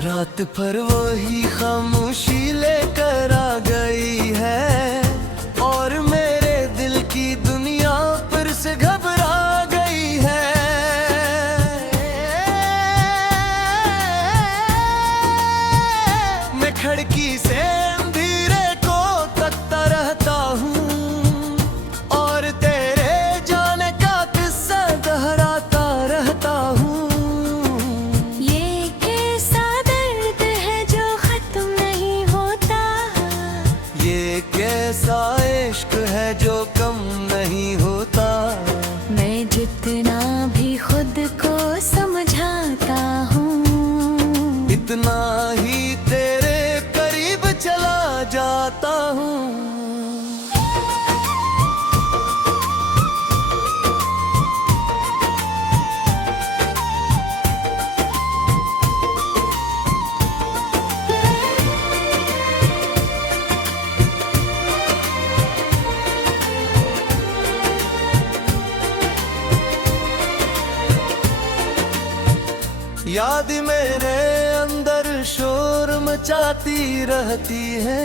रात भर वही खामोशी लेकर आ गई है और मेरे दिल की दुनिया फिर से घबरा गई है। मैं खिड़की से अंधेरे को तकता रहता हूँ और तेरे जाने का किस्सा दोहराता रहता हूँ। कैसा इश्क है जो कम नहीं होता। मैं जितना भी खुद को समझाता हूँ इतना ही तेरे करीब चला जाता हूँ। याद मेरे अंदर शोर मचाती रहती है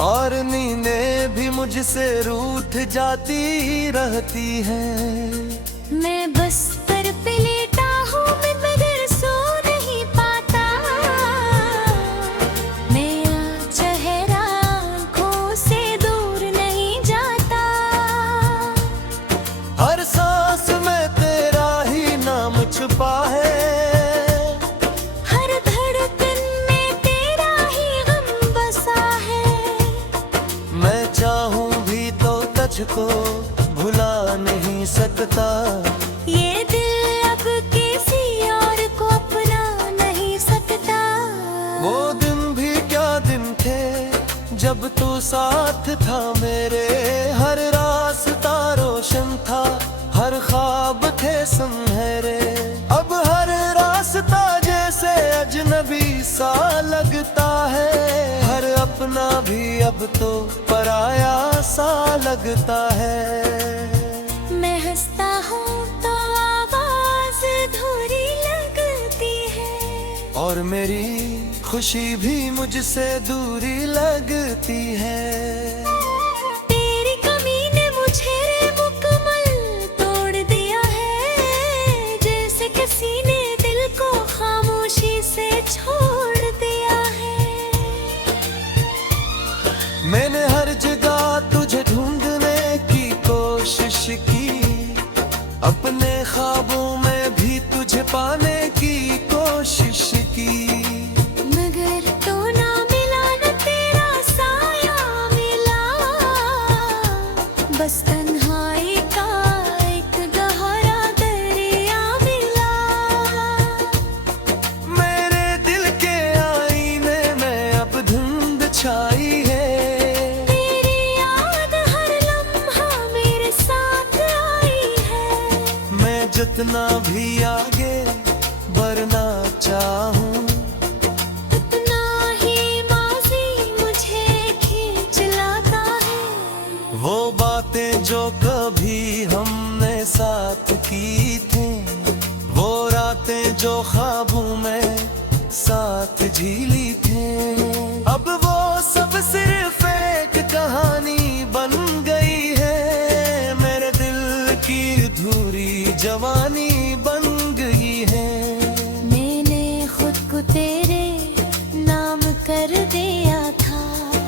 और नींदें भी मुझसे रूठ जाती रहती हैं। मैं बस पर पे लेटा हूँ, मैं बगैर सो नहीं पाता। मेरा चेहरा आँखों से दूर नहीं जाता। हर सांस में तेरा ही नाम छुपा है, हर धड़कन में तेरा ही गम बसा है। मैं चाहूं भी तो तुझको भुला नहीं सकता। ये दिल अब किसी और को अपना नहीं सकता। वो दिन भी क्या दिन थे जब तू साथ था मेरे। हर रास्ता रोशन था, हर ख्वाब थे सुनहरे। अब हर रास्ता जैसे अजनबी सा लगता है। हर अपना भी अब तो पराया सा लगता है। मैं हंसता हूँ तो आवाज अधूरी लगती है और मेरी खुशी भी मुझसे दूरी लगती है। तेरी कमी ने मुझे मुकम्मल तोड़ दिया है, जैसे किसी ने दिल को खामोशी से छोड़ दिया है। मैंने हर जगह तुझे ढूंढने की कोशिश की, अपने ख्वाबों में भी तुझे पाने की कोशिश की। मगर तो ना मिला, न तेरा साया मिला। बस तन्हाई का एक गहरा दरिया मिला। मेरे दिल के आईने में अब धुंध छाई है। तेरी याद हर लम्हा मेरे साथ आई है। मैं जितना भी आगे बढ़ना चाहूं उतना ही माज़ी मुझे खींच लाता है। वो बातें जो कभी हमने साथ की थी, वो रातें जो ख्वाबों में साथ झीली थे। अब वो सब सिर्फ एक कहानी बन गई है। मेरे दिल की अधूरी जवानी बन गई है। मैंने खुद को तेरे नाम कर दिया था,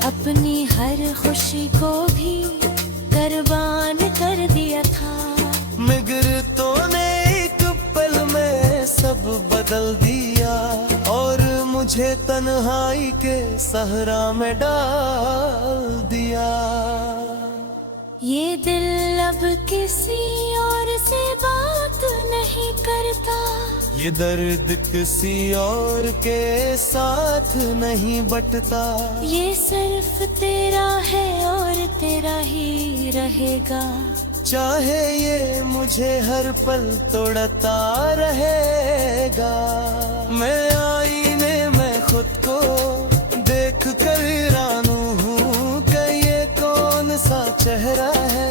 अपनी हर खुशी को भी कुर्बान कर दिया था। मगर तूने एक पल में सब बदल दिया और मुझे तन्हाई के सहरा में डाल दिया। ये दिल अब किसी और से बात नहीं करता। ये दर्द किसी और के साथ नहीं बटता। ये सिर्फ तेरा है और तेरा ही रहेगा। चाहे ये मुझे हर पल तोड़ता रहेगा। मैं आईने में खुद को देख कर हैरान हूँ कि ये कौन सा चेहरा है।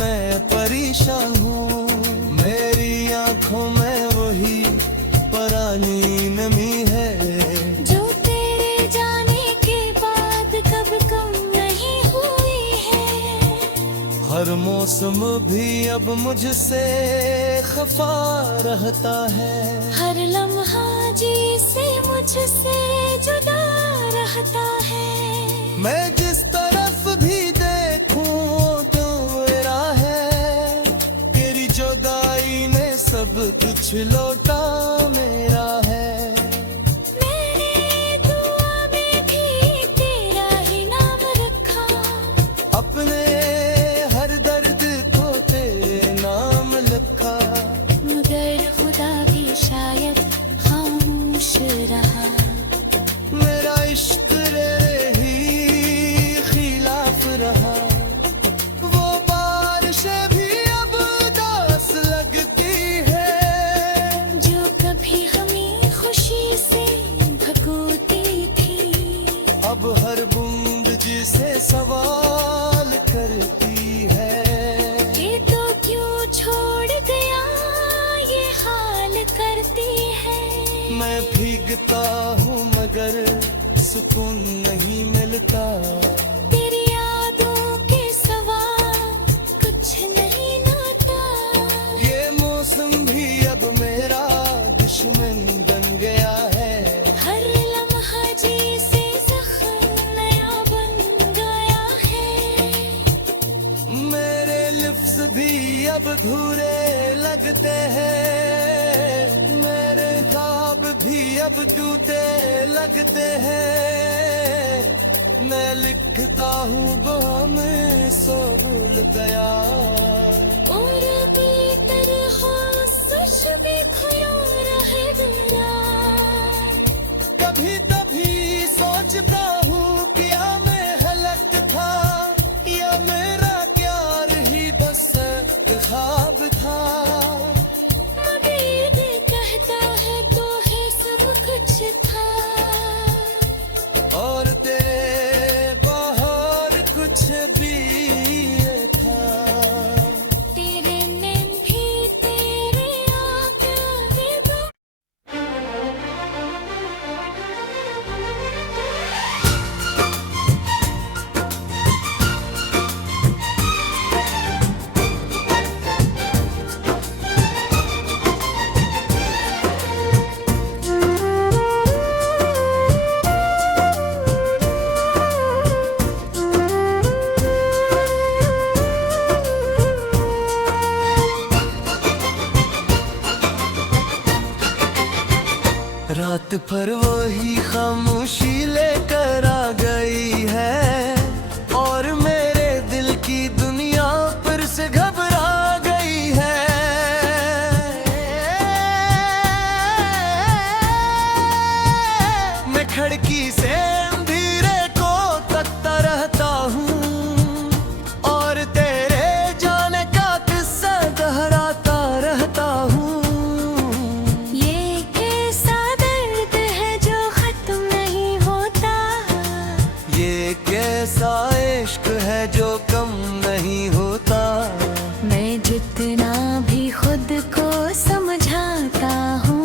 मैं परेशान हूँ, मेरी आंखों में वही परानी नमी मौसम भी अब मुझसे खफा रहता है, हर लम्हा जी से मुझसे जुदा रहता है। मैं जिस तरफ भी देखूं तो मेरा है, तेरी जुदाई ने सब कुछ लौटा मेरा है। मैंने दुआ में भी तेरा ही नाम रखा, अपने हर दर्द को तेरे नाम लिखा, मगर खुदा भी शायद खामोश रहा। मेरा इश्क तेरे ही खिलाफ रहा। वो बारिशें भी अब उदास लगती है, जो कभी हमें खुशी से भगोती थी, अब हर बूंद जिसे सवाल करती है। ये तो क्यों छोड़ गया ये हाल करती है। मैं भीगता हूँ मगर सुकून नहीं मिलता, तेरी यादों के सिवा कुछ नहीं नाता। ये मौसम भी अब मेरा दुश्मन बन गया है, हर लम्हा जैसे जख्म नया बन गया है। मेरे लिफ्ज़ भी अब अधूरे लगते हैं, मेरे ख्वाब भी अब टूटे लगते हैं। मैं लिखता हूँ वो हमें सो भूल गया, और भीतर हो सच भी खोया रह गया। कभी कभी सोचता हूँ क्या मैं हलक था, या मेरा प्यार ही बस एक ख्वाब था। मगर दिल कहता है तो है सब कुछ था, और तेरे बाहर कुछ भी ये था। तेरे नैन भी तेरे आँखें भी रात भर वही खामोशी लेकर आ गई है, और मेरे दिल की दुनिया फिर से घबरा गई है। मैं खिड़की से अंधेरे को तकता रहता हूँ, और तेरे जाने का किस्सा दोहराता रहता हूँ। ये कैसा दर्द है जो खत्म नहीं होता, ये कैसा इश्क है जो कम नहीं होता। मैं जितना भी खुद को समझाता हूँ,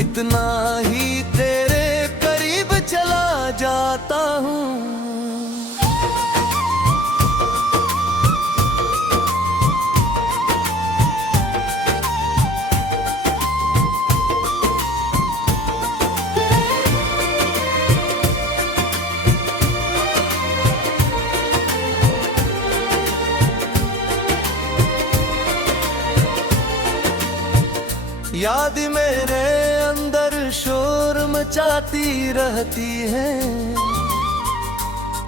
इतना ही तेरे करीब चला जाता हूँ। याद मेरे अंदर शोर मचाती रहती है,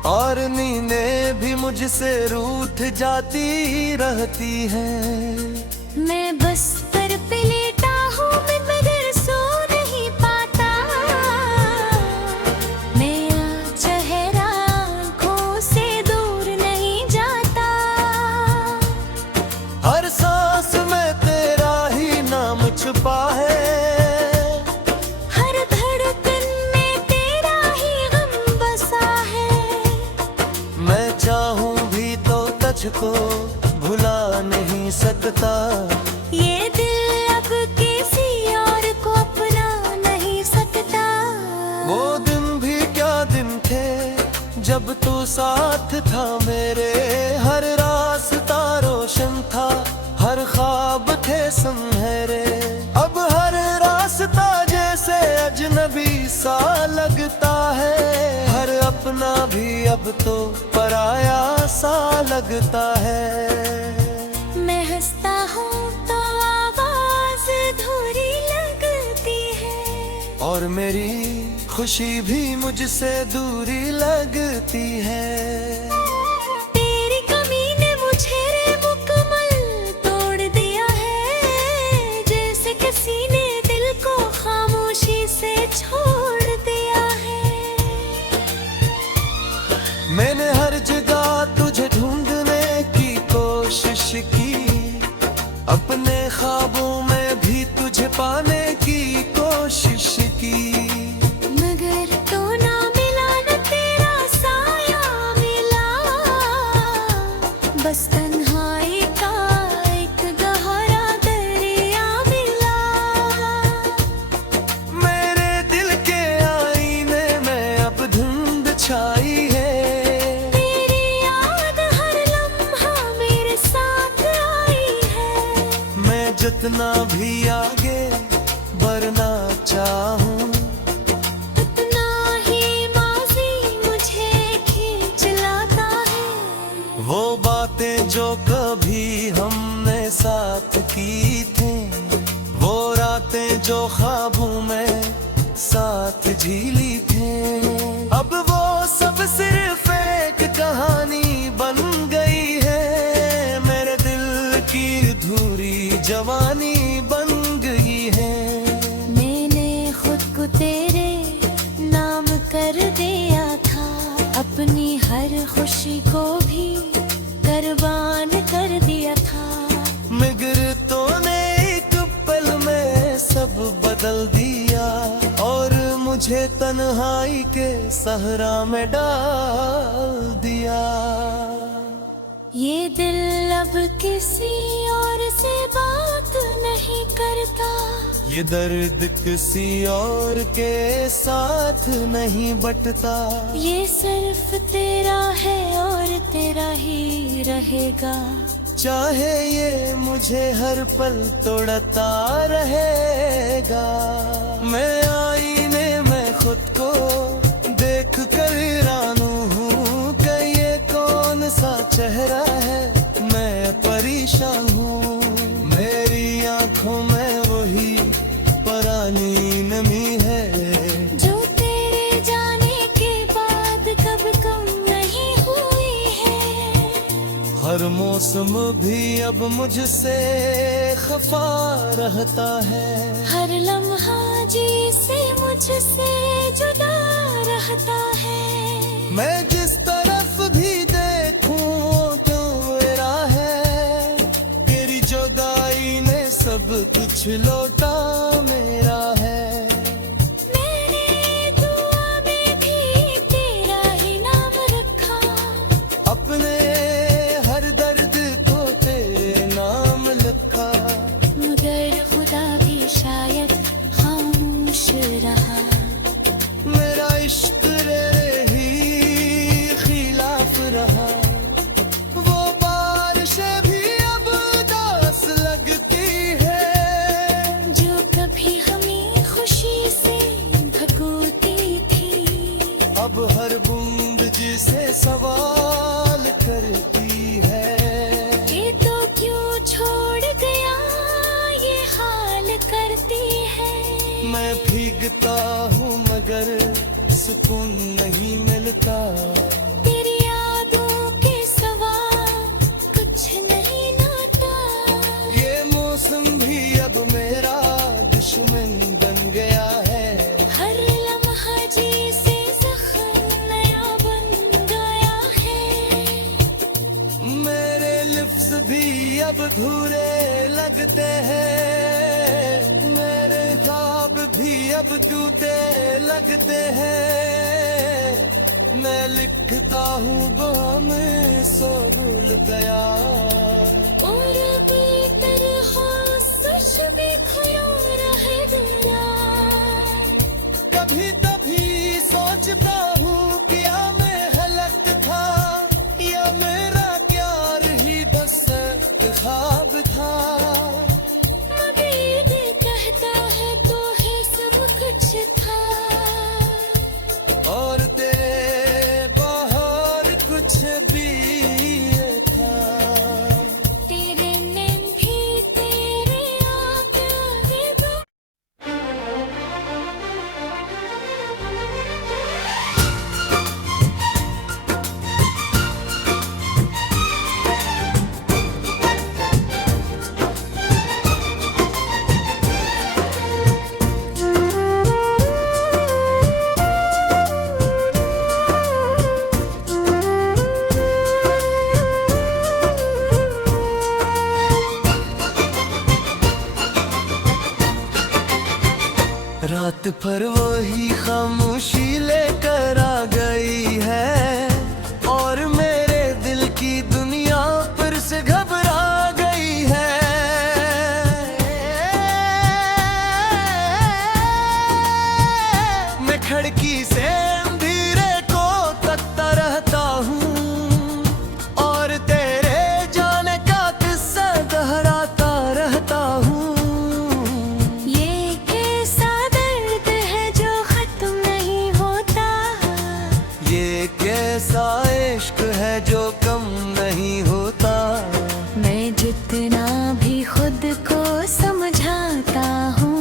और नींदें भी मुझसे रूठ जाती रहती हैं। मैं बस पर पे लेटा हूँ मगर सो नहीं पाता। मेरा चेहरा आँखों से दूर नहीं जाता, हर सांस में तेरा ही नाम छुपा है, हर धड़कन में तेरा ही गम बसा है। मैं चाहूँ भी तो तुझको भुला नहीं सकता। ये दिल अब किसी और को अपना नहीं सकता। वो दिन भी क्या दिन थे जब तू साथ था मेरे, हर रास्ता सा लगता है, हर अपना भी अब तो पराया सा लगता है। मैं हंसता हूँ तो आवाज अधूरी लगती है, और मेरी खुशी भी मुझसे दूरी लगती है। तेरी कमी ने मुझे रे मुकम्मल तोड़ दिया है, जैसे किसी ने दिल को खामोशी से छोड़ दिया है। मैंने हर जगह तुझे ढूंढने की कोशिश की, अपने ख्वाबों में भी तुझे पाने की कोशिश की, मगर तो ना मिला न तेरा साया मिला, बस तन्हाई का एक गहरा दरिया मिला। मेरे दिल के आईने में अब धुंध छाई है, तेरी याद हर लम्हा मेरे साथ आई है। मैं जितना भी आगे बढ़ना चाहूं, उतना ही माज़ी मुझे खींच लाता है। वो बातें जो कभी हमने साथ की थी, वो रातें जो ख्वाबों में साथ झीली थी, अब वो सब सिर्फ एक कहानी बन गई है। मेरे दिल की अधूरी जवानी बन गई है। मैंने खुद को तेरे नाम कर दिया था, अपनी हर खुशी को भी कुर्बान कर दिया था। मगर तूने एक पल में सब बदल दिया, और मुझे तन्हाई के सहरा में डाल दिया। ये दिल अब किसी और से बात नहीं करता, ये दर्द किसी और के साथ नहीं बटता, ये सिर्फ तेरा है और तेरा ही रहेगा। चाहे ये मुझे हर पल तोड़ता रहेगा। मैं आईने में खुद को देख कर हैरान हूँ कि ये कौन सा चेहरा है, मैं परेशान हूँ। मेरी आंखों में वही पुरानी नमी है, जो तेरे जाने के बाद कब कम नहीं हुई है। हर मौसम भी अब मुझसे खफा रहता है, हर लम्हा जी से मुझसे जुदा रहता है। मैं जिस तरफ भी देखूं तो मेरा है, तेरी जुदाई ने सब कुछ लौटा मेरा है। मैंने दुआ में भी तेरा ही नाम रखा, अपने हर दर्द को तेरे नाम लिखा, मगर खुदा भी शायद खामोश रहा। मेरा इश्क तेरे ही खिलाफ रहा। वो बारिशें भी अब उदास लगती है, जो कभी हमें खुशी से भगोती थी, अब हर बूंद जिसे सवाल करती है। ये तो क्यों छोड़ गया ये हाल करती है। मैं भीगता हूँ मगर सुकून नहीं मिलता, तेरी यादों के सिवा कुछ नहीं नाता। ये मौसम भी अब मेरा दुश्मन बन गया है। हर लम्हा जी से जख्म नया बन गया है। मेरे लिफ्ज़ भी अब धूरे लगते हैं, मेरे ख्वाब भी अब टूटे लगते हैं। मैं लिखता हूँ गम सो भूल गया, और बेतरह सच बिखरा रह गया। कभी तभी सोचता हूँ क्या मैं हलक था, या मेरा प्यार ही बस ख्वाब था। मगर कहता है तो है सब कुछ था। रात भर वही खामोशी लेकर आ गई है, और मेरे दिल की दुनिया फिर से घबरा गई है। मैं खिड़की से अंधेरे को तकता रहता हूँ, और तेरे जाने का किस्सा दोहराता रहता हूँ। ये कैसा दर्द है जो खत्म नहीं होता, ये कैसा इश्क है जो कम नहीं होता। मैं जितना भी खुद को समझाता हूँ,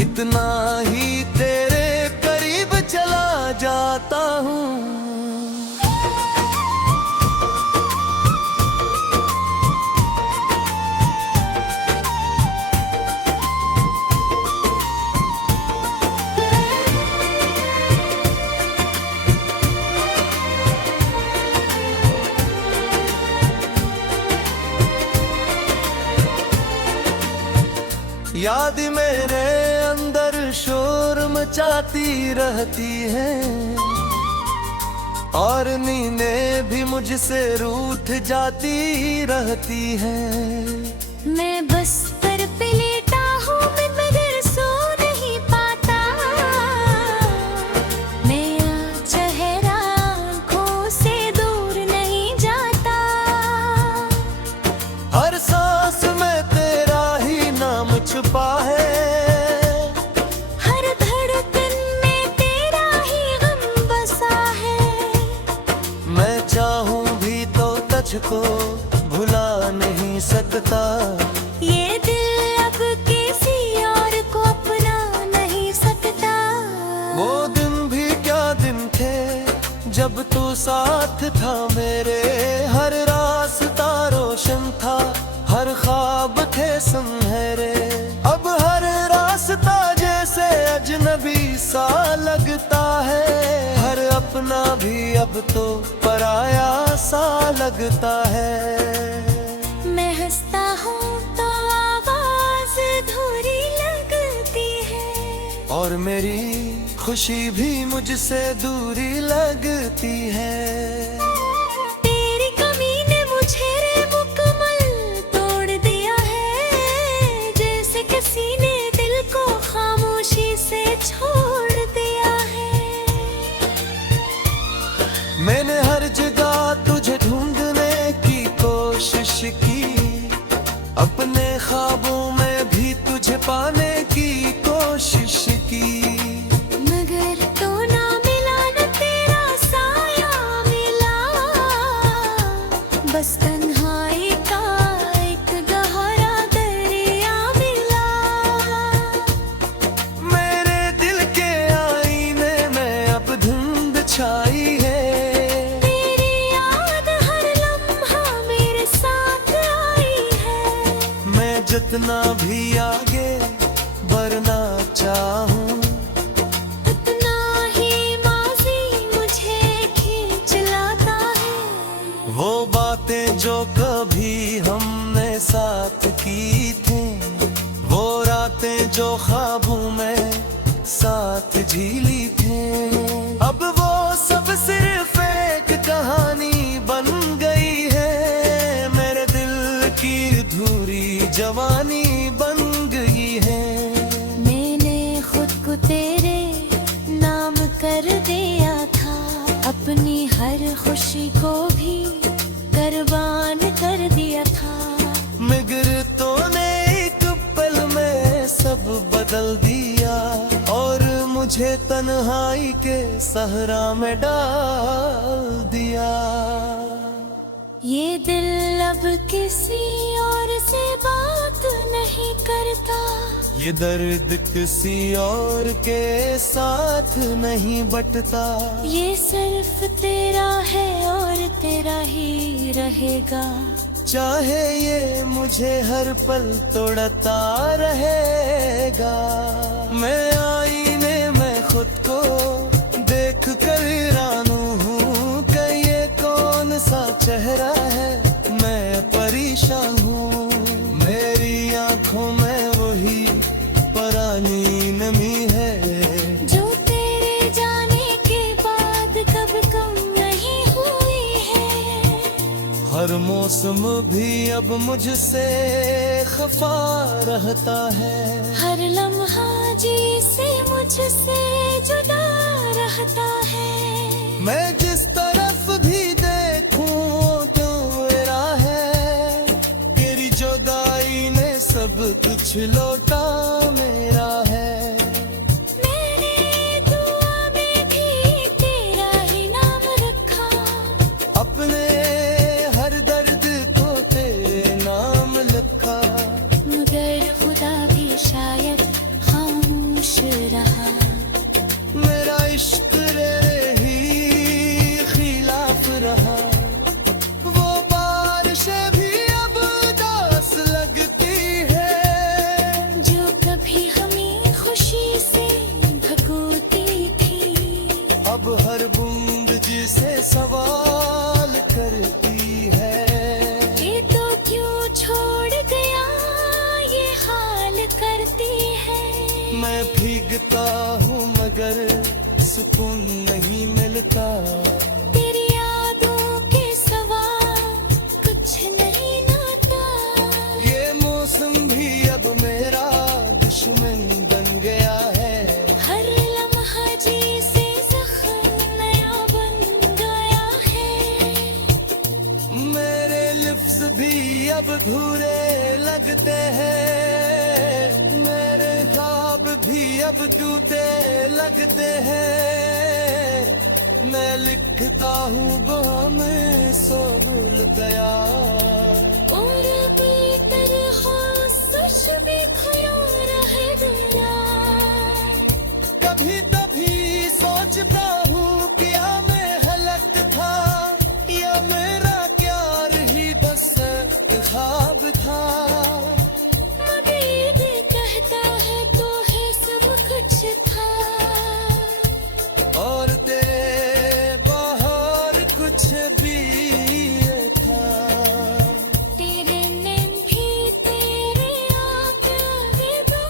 इतना ही तेरे करीब चला जाता हूँ। याद मेरे अंदर शोर मचाती रहती है, और नींदें भी मुझसे रूठ जाती रहती हैं। मैं बस पर पे लेटा हूँ मगर सो नहीं पाता, मेरा चेहरा आँखों से दूर नहीं जाता। हर सांस में तेरा ही नाम छुपा है, हर धड़कन में तेरा ही गम बसा है। मैं चाहूँ भी तो तुझको भुला नहीं सकता। ये दिल अब किसी और को अपना नहीं सकता। वो दिन भी क्या दिन थे जब तू साथ था मेरे, हर रास्ता रोशन था, हर ख्वाब थे सुनहरे। अब हर रास्ता जैसे अजनबी सा लगता है, हर अपना भी अब तो पराया सा लगता है। मैं हंसता हूँ तो आवाज अधूरी लगती है, और मेरी खुशी भी मुझसे दूरी लगती है। तेरी कमी ने मुझे मुकम्मल तोड़ दिया है, जैसे किसी ने दिल को खामोशी से छोड़ दिया है। मैंने हर जगह तुझे ढूंढने की कोशिश की, अपने ख्वाबों में भी तुझे पाने की कोशिश की। मगर तो ना मिला न तेरा साया मिला, बस तन्हाई का एक गहरा दरिया मिला। मेरे दिल के आईने में अब धुंध छाई है, तेरी याद हर लम्हा मेरे साथ आई है। मैं जितना भी आगे बढ़ना चाहूं, उतना ही माजी मुझे खींच लाता है। वो बातें जो कभी हमने साथ की थी, वो रातें जो ख्वाबों में साथ झीली थी, अब वो सब सिर्फ एक कहानी बन गई है। मेरे दिल की अधूरी जवानी बन गई है। मैंने खुद को तेरे नाम कर दिया था, अपनी हर खुशी को भी कुर्बान कर दिया था। मगर तूने एक पल में सब बदल दिया, और मुझे तन्हाई के सहरा में डाल दिया। ये दिल अब किसी और से बात नहीं करता, ये दर्द किसी और के साथ नहीं बटता। ये सिर्फ तेरा है और तेरा ही रहेगा। चाहे ये मुझे हर पल तोड़ता रहेगा। मैं आईने में खुद को देख कर हैरान हूँ कि ये कौन सा चेहरा है, मैं परेशान हूँ। मेरी आंखों में वही परानी इतनी नमी है जो तेरे जाने के बाद कब कम नहीं हुई है। हर मौसम भी अब मुझसे खफा रहता है। हर लम्हा जी से मुझसे जुदा रहता है। मैं जिस तरफ भी देखूं तो मेरा है, तेरी जुदाई ने सब कुछ लौटा मेरा है। मैंने दुआ में भी तेरा ही नाम रखा, अपने हर दर्द को तेरे नाम लिखा। मगर खुदा भी शायद खामोश रहा। मेरा इश्क तेरे ही खिलाफ रहा। वो बारिशें भी अब उदास लगती है जो कभी हमें खुशी से भगोती थी, अब हर बूंद जिसे सवाल करती है। ये तो क्यों छोड़ गया ये हाल करती है। मैं भीगता हूँ मगर सुकून नहीं मिलता। तेरी यादों के सिवा कुछ नहीं नाता। ये मौसम भी अब मेरा दुश्मन बन गया है। हर लम्हा जी से जख्म नया बन गया है। मेरे लिफ्ज़ भी अब भूरे लगते हैं। मेरे ख्वाब भी अब टूटे लगते हैं। मैं लिखता हूँ वो हमें सो भूल गया। और बेहतर हो सच भी खड़ा रह गया। कभी कभी सोचता हूँ क्या मैं हलक था, या मेरा प्यार ही बस ख्वाब था। मगर भी कहता है तो है सब कुछ था। और तेरे बाहर कुछ भी था। तेरे नैन भी तेरे आगे दो।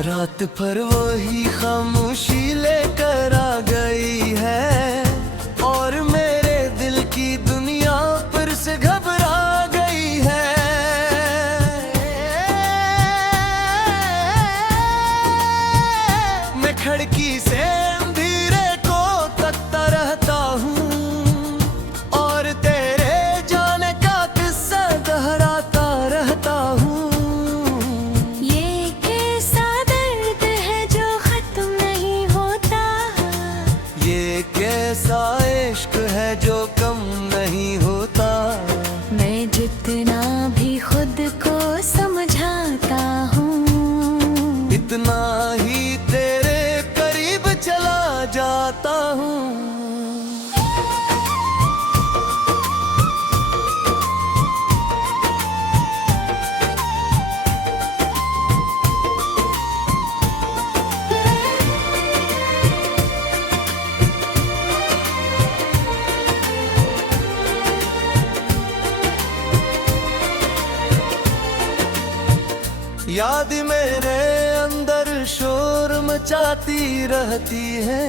रात भर वही खामोशी लेकर आ गई है, और मेरे दिल की दुनिया फिर से घबरा गई है। मैं खिड़की से अंधेरे को तकता रहता हूँ, और तेरे जाने का किस्सा दोहराता रहता हूँ। ये कैसा दर्द है जो खत्म नहीं होता। ये कैसा इश्क है जो कम नहीं होता। मैं जितना भी खुद को समझाता हूँ, इतना ही तेरे करीब चला जाता हूँ। याद मेरे अंदर शोर मचाती रहती है,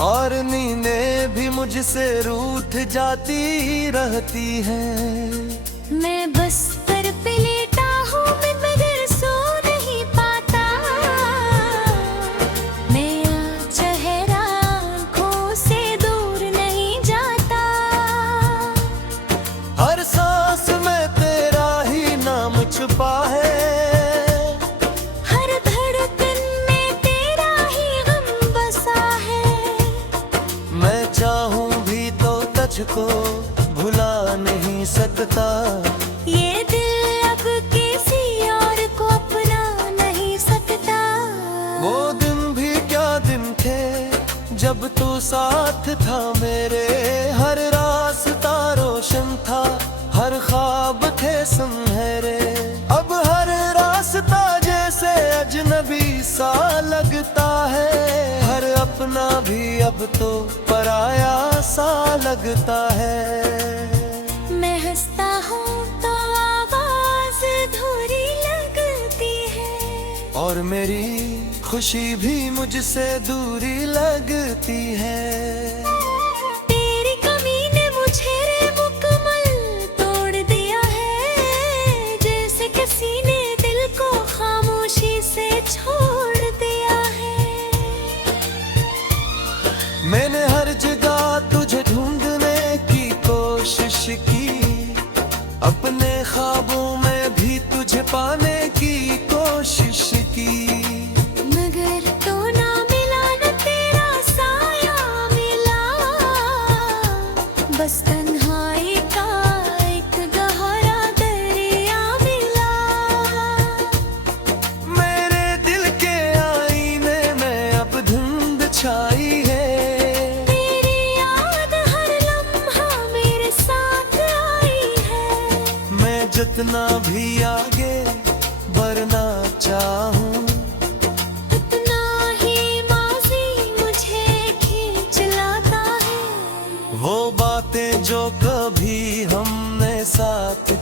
और नींदें भी मुझसे रूठ जाती रहती हैं। मैं बस्तर पे लेटा हूँ मगर सो नहीं पाता। मेरा चेहरा आँखों से दूर नहीं जाता। हर सांस में तेरा ही नाम छुपा है। हर धड़कन में तेरा ही गम बसा है। मैं चाहूं भी तो तुझको भुला नहीं सकता। ये दिल अब किसी और को अपना जब तू साथ था मेरे, हर रास्ता रोशन था, हर ख्वाब थे सुनहरे। अब हर रास्ता जैसे अजनबी सा लगता है, हर अपना भी अब तो पराया सा लगता है। मैं हंसता हूँ तो आवाज धुरी लगती है, और मेरी खुशी भी मुझसे दूरी लगती है। तेरी कमी ने मुझे रे मुकम्मल तोड़ दिया है, जैसे किसी ने दिल को खामोशी से छोड़ दिया है। मैंने हर जगह तुझे ढूंढने की कोशिश की, अपने ख्वाबों में भी तुझे पाने की कोशिश की, मगर तो ना मिला न तेरा साया मिला, बस तन्हाई का एक गहरा दरिया मिला। मेरे दिल के आईने में अब धुंध छाई है, तेरी याद हर लम्हा मेरे साथ आई है। मैं जितना भी आगे बढ़ना चाहूं, उतना ही माज़ी मुझे खींच लाता है। वो बातें जो कभी हमने साथ